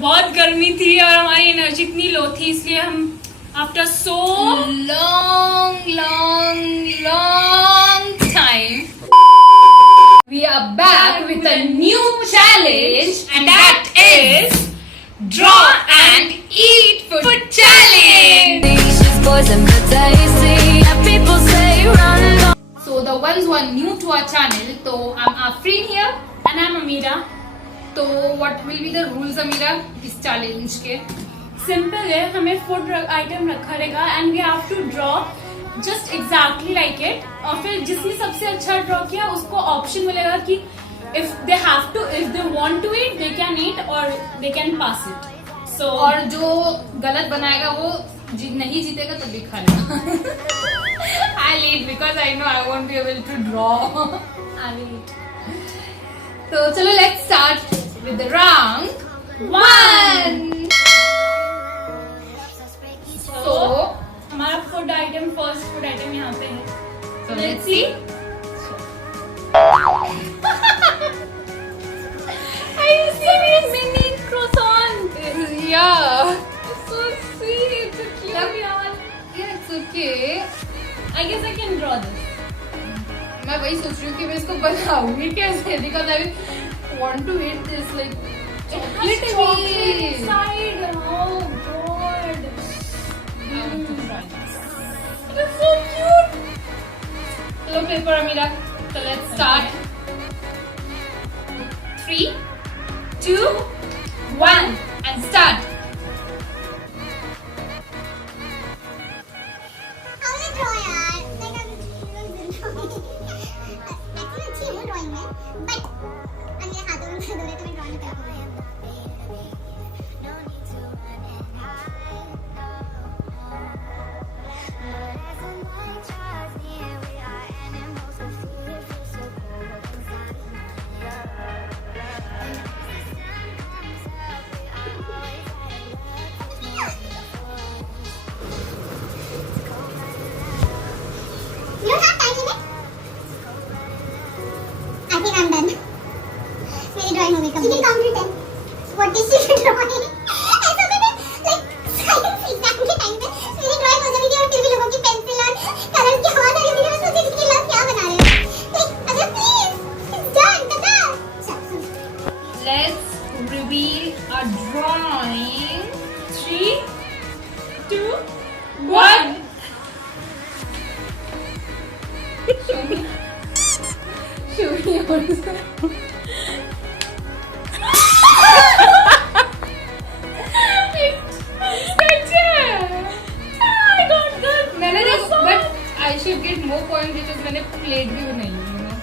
बहुत गर्मी थी और हमारी एनर्जी इतनी लो थी, इसलिए हम after so long time we are back with a new challenge, and that is draw and eat food challenge. So the ones who are new to our channel, so I'm Afreen here and I'm Amira. तो what will be the rules, Amira, इस challenge के? Simple है, हमें food item रखा रहेगा and we have to draw just exactly like it. और फिर जिसने सबसे अच्छा draw किया उसको option मिलेगा कि if they want to eat, they can eat or they can pass it. So और जो गलत बनाएगा वो नहीं जीतेगा तो दिखा लेगा. I'll eat because I know I won't be able to draw. I'll eat. So चलो let's start with the round 1. So हमारा food item, first food item यहाँ पे है. So let's see. Are you serious? Mini croissant. Yeah. So sweet. So cute. Yeah, it's okay. I guess I can draw this. मैं वही सोच रही हूँ कि मैं इसको बनाऊंगी कैसे, because I want to eat this like chocolate inside. Oh God. I want to try this. It is so cute. Hello paper, Amira. So let's start. 3, 2, 1 and start. I'm done. मेरी ड्राइंग हो गई complete. You can count to 10. What is she drawing? ऐसा मैंने like science exam के time पे मेरी drawing हो जाती थी और फिर भी लोगों की पेंसिल और कलर की आवाज आ रही थी. मैं सोचती थी कि लोग क्या बना रहे हैं. Like अगर please it's done. Tata. Let's reveal our drawing. 3, 2, 1. Show me also. मैंने but I should get more points because मैंने प्लेट भी बनाई है, you know.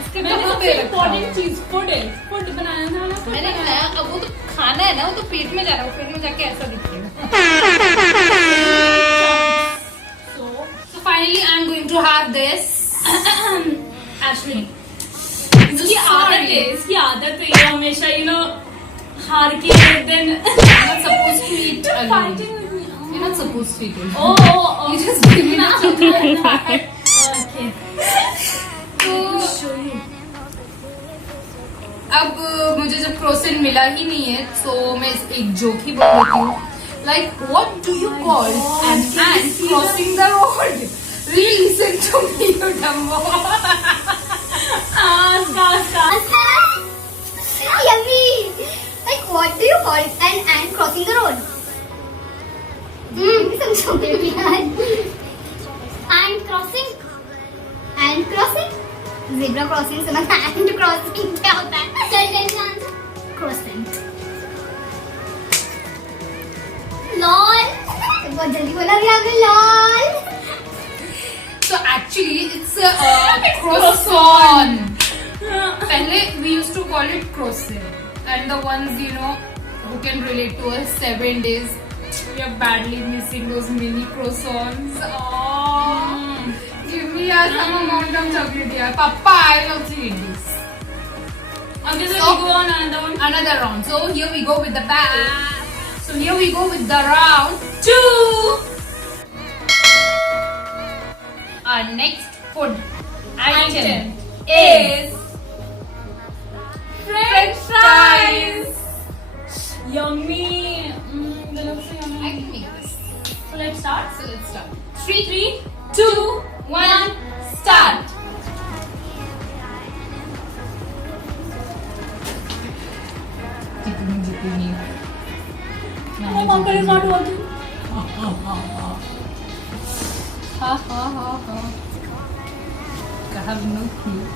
इसके मैंने सबसे important चीज food है. food बनाया था ना. मैंने बनाया, अब वो तो खाना है ना, वो तो पेट में जा रहा है, पेट में जाके ऐसा दिखेगा. So finally I'm going to have this. Ashwin, इसकी आदत है ये हमेशा, you know, हार के then You're not supposed to eat alone. You're not supposed to eat alone. Oh. You just give me the chocolate. Okay. तो अब मुझे जब क्रोसेंट मिला ही नहीं है तो मैं एक जोक ही बोल देती हूँ. Like what do you call an ant crossing the road? Really listen to me, you dumbo. Yummy! Like, what do you call an ant crossing the road? समझोगे भी यार. Ant crossing? Ant crossing? Zebra crossing सुना था. Ant crossing क्या होता है? चल crossing. LOL. बहुत जल्दी बोला भी आपने LOL. So actually it's a croissant. पहले we used to call it croissant, and the ones you know who can relate to us 7 days, we are badly missing those mini croissants. Oh, give me some amount of chocolate here, Papa. I will also eat this. Okay, so we go on another round. So here we go with the bag. So here we go with the round 2. Our next food item is French fries. Yummy. That looks so yummy. I can make this. So let's start. So let's start. 3, 2, 1, start. Oh, uncle is not working. Ha ha ha ha. I have no clue.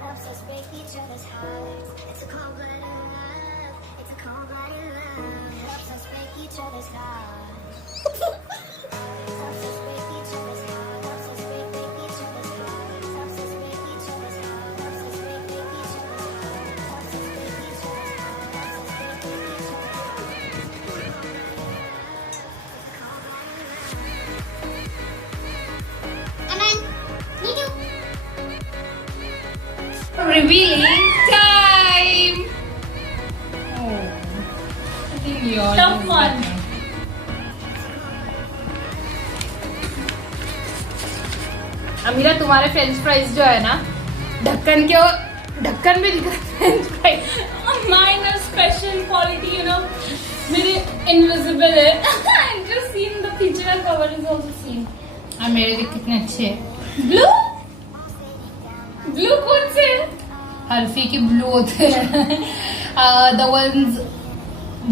Helps us break each other's hearts. It's a cold-blooded love. It's a cold-blooded love. Helps us break each other's hearts. Helps us break each other's hearts. Helps us break each other's hearts. Helps us break each other's hearts. Helps us break each other's hearts. Helps us break each other's hearts. Helps us break each other's Aman, me too. Revealing time. Oh, I think yours Tough is one. better. अमीरा तुम्हारे French fries जो है ना ढक्कन भी दिख रहा है French fries Mine is special quality, you know. मेरे invisible है. I just seen the picture and cover is also seen. और मेरे देख कितने अच्छे हैं Blue? Blue कौन से? हल्फी के ब्लू होते हैं द वंस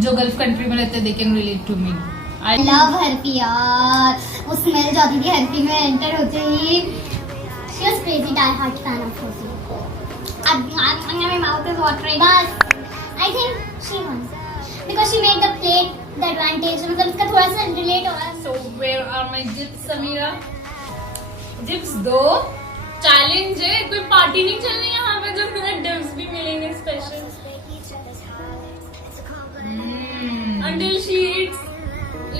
जो गल्फ कंट्री में रहते हैं they can relate to me I love हर्पी यार. वो स्मेल जाती थी हर्पी में एंटर होते ही. She was crazy die hard fan of Frozen. अब my mouth is watering. बस I think she won because she made the plate the advantage. मतलब इसका थोड़ा सा relate हो रहा है. So where are my dips, Samira? Dips दो. Challenge है. कोई पार्टी नहीं चल रही यहाँ पे जो मेरा dips भी मिलेंगे special. break each other's hearts. It's a cold-blooded Mm. Until she eats,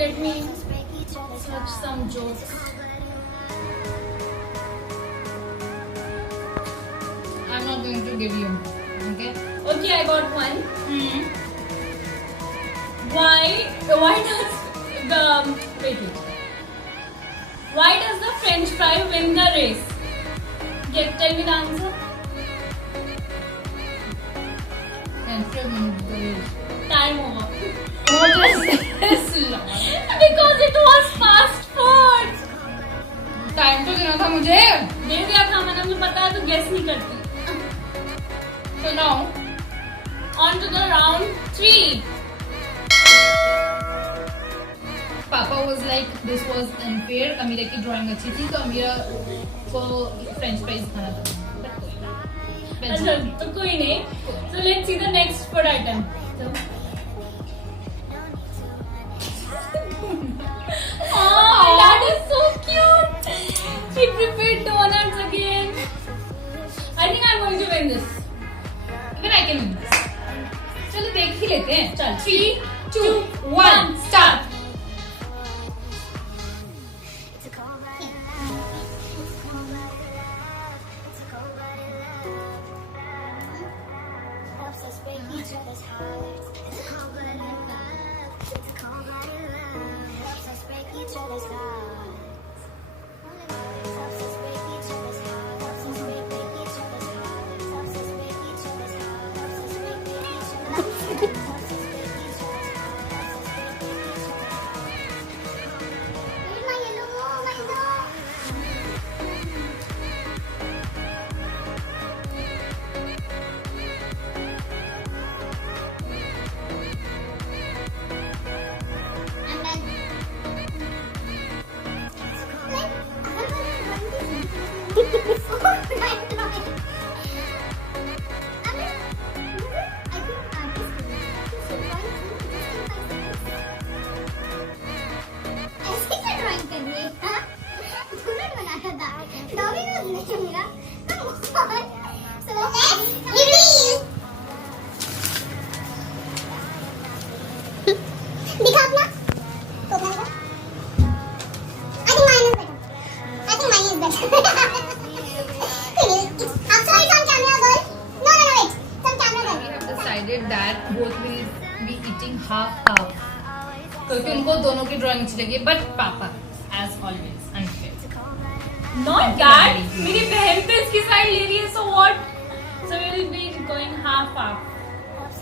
let me break each other's touch some jokes. I'm not going to give you. Okay. Okay, I got one. Mm. Why does the why does the French fry win the race? Tell me the answer. And from the Time over. what is this? Because it was fast food. Time तो देना था मुझे. दे दिया था मैंने, मुझे पता है तो गेस नहीं करती. So now On to the round 3. पापा was like this was unfair. अमीरा की ड्राइंग अच्छी थी तो अमीरा को फ्रेंच फ्राइज खाना था. But कोई ना. अच्छा तो कोई नहीं. So let's see the next food item. Oh, that is so cute. She prepared donuts again. I think I'm going to win this. Even I can win this. चलो देख ही लेते हैं. चल 3, 2, 1 start. It's a cold-blooded love. It's a cold-blooded love. It's a cold-blooded love. Helps us break each other's hearts. It's a cold-blooded love. It's a cold-blooded love. Helps us break each other's hearts. Helps us break each other's hearts. Helps us break each other's hearts. Helps us break each other's hearts. Helps us break each other's hearts. Helps us break each other's hearts. Helps us break each other's hearts. My yellow, my yellow. I'm done. दिखा अपना तो बनेगा I think mine is better. I think mine is better. I'm sorry, it's on camera, girl. No, wait. It's on camera, We girl. have decided that both will be eating half. क्योंकि उनको दोनों की drawing अच्छी लगी but पापा as always unfair. Not that. मेरी बहन पे इसकी साइड ले रही है, so what? So we will be going half.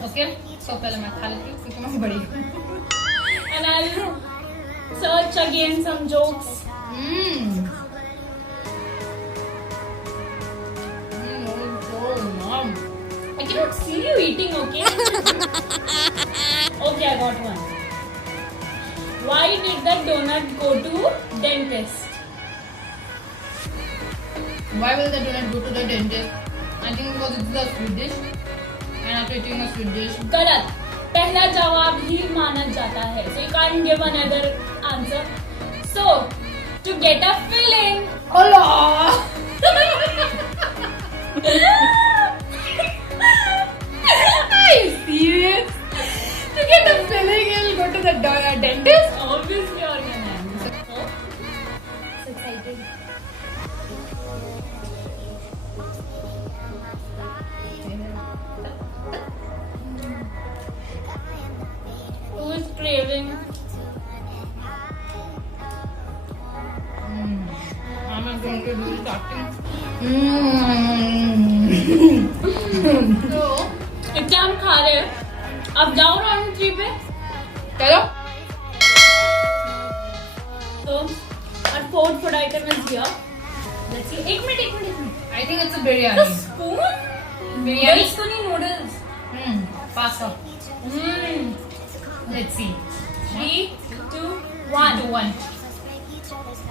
Okay तो पहले मैं खा लेती हूँ क्योंकि मैं बड़ी हूँ. And I'll search again some jokes. I cannot see you eating, okay? Okay, I got one. Why did the donut go to dentist? Why will the donut go to the dentist? I think because it's the sweet dish. And after eating a sweet dish. गलत. पहला जवाब ही माना जाता है. So you can't give another answer. So to get a filling. Allah! Are you serious? To get a filling, you'll go to the dentist? Obviously, organ. So excited. Who is craving? I'm not going to do starting. तो इतना हम खा रहे हैं. अब जाओ round 3 पे. चलो. So our fourth food item is here. Let's see. एक minute. I think it's a The biryani. spoon? Biryani? Rice तो नहीं, noodles. Pasta. Let's see. 3, 2, 1 to 1.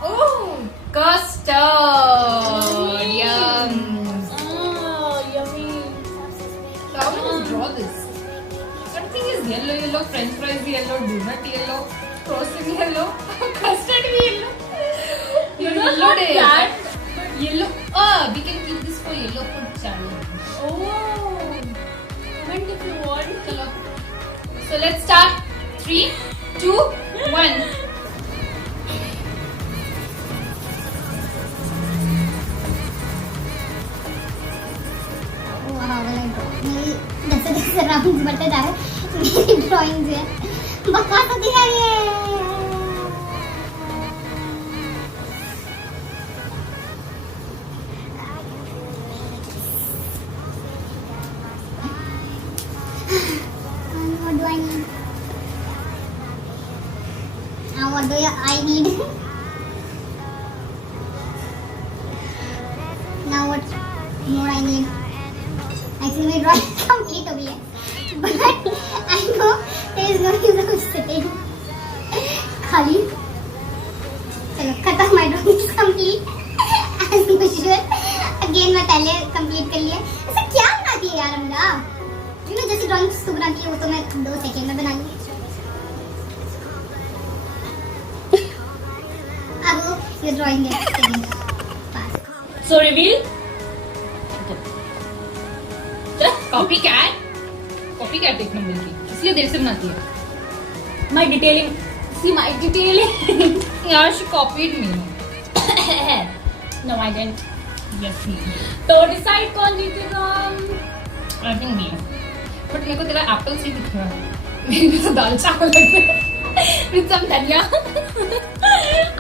Oh, custard. Yum. Oh, yummy. So how will you draw this? Something is yellow. French fries yellow. Donut yellow. Croissant yellow. Custard yellow. You know Yellow not day. that. Yellow. We can keep this for yellow food challenge. Oh. Comment if you want. Chalo. So let's start. 3, 2, 1. मेरी जैसे जैसे round बढ़ते जा रहे मेरी drawing जो है बकवास होती है ये. What do I need? What do I need? Now what more I need? Actually, my drawing is complete over here. But I know there is no use of sitting. Khali. चलो खत्म. My drawing is complete. As usual. Again मैं पहले complete कर लिया. ऐसा क्या बनाती है यार अमला? जैसी ड्राइंग तू बनाती है वो तो मैं 2 सेकंड में बना लूँ. अब ये ड्राइंग है. So reveal. Copycat एक नंबर की. इसलिए देर से बनाती है. My detailing. See my detailing. Yeah, she copied me. No, I didn't. Yes, me. तो decide कौन जीतेगा? I think me. But मेरे को तेरा एप्पल से दिख रहा है. मेरे को तो दाल चावल लग रहा है. With some धनिया.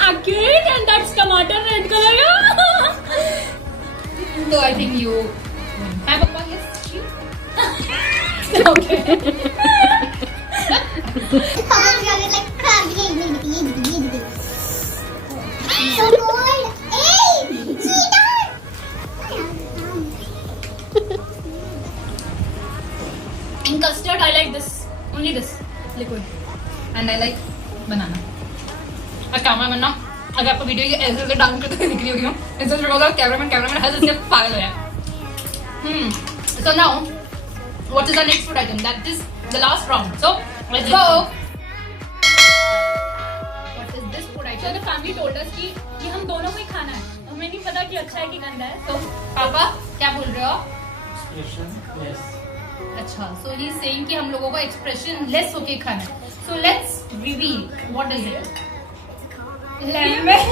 Accurate, and that's tomato red color. So I think you. Hi, Papa. Yes, you. Okay. So cold. Hey, cheater! In custard, I like this. Only this liquid. And I like banana. और cameraman ना अगर आपको video ये ऐसे dance करते हुए दिख रही होगी ना ऐसे होगा कैमरामैन हर इससे पागल हो जाए. So now what is our next food item? That is the last round. So let's go. What is this food So item? the family told us कि ये हम दोनों को ही खाना है. हमें नहीं पता कि अच्छा है कि गंदा है. So पापा क्या बोल रहे हो? Expression, yes. अच्छा, so he is saying कि हम लोगों को expression less होके खाना है. So let's reveal. What is it? Lemon.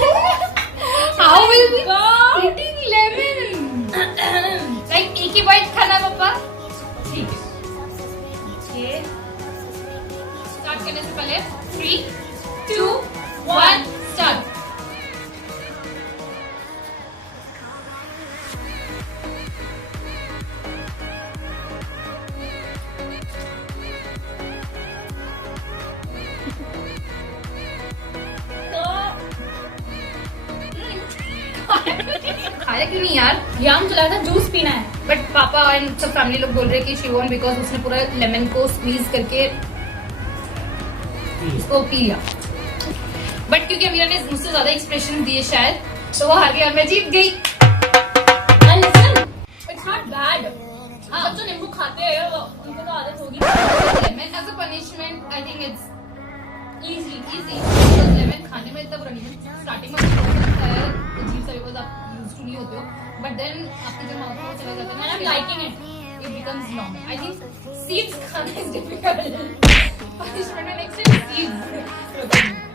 How will we eating lemon? Like एक ही bite खाना पापा? ठीक है. Okay. Start करने से पहले 3, 2, 1, start. खाया क्यों नहीं यार? याम चला था, जूस पीना है। बट पापा एंड सब फैमिली लोग बोल रहे कि शी वॉन्ट बिकॉज उसने पूरा लेमन को स्क्वीज करके उसको पी लिया। बट क्योंकि अमीरा ने मुझसे ज्यादा एक्सप्रेशन दिए शायद, तो वो हार गई और मैं जीत गई। It's not bad. हाँ। सब जो नींबू खाते हैं वो उनको तो आदत होगी। Lemon as a punishment I think it's easy. Lemon खाने में इतना बुरा नहीं है। स्टार्टिंग में अजीब सा बिकॉज आप यूज्ड टू नहीं होते हो, बट देन आपके जो माउथ में चला जाता है ना, I'm liking it. it becomes normal. I think seeds खाना is difficult. Punishment and next is seeds.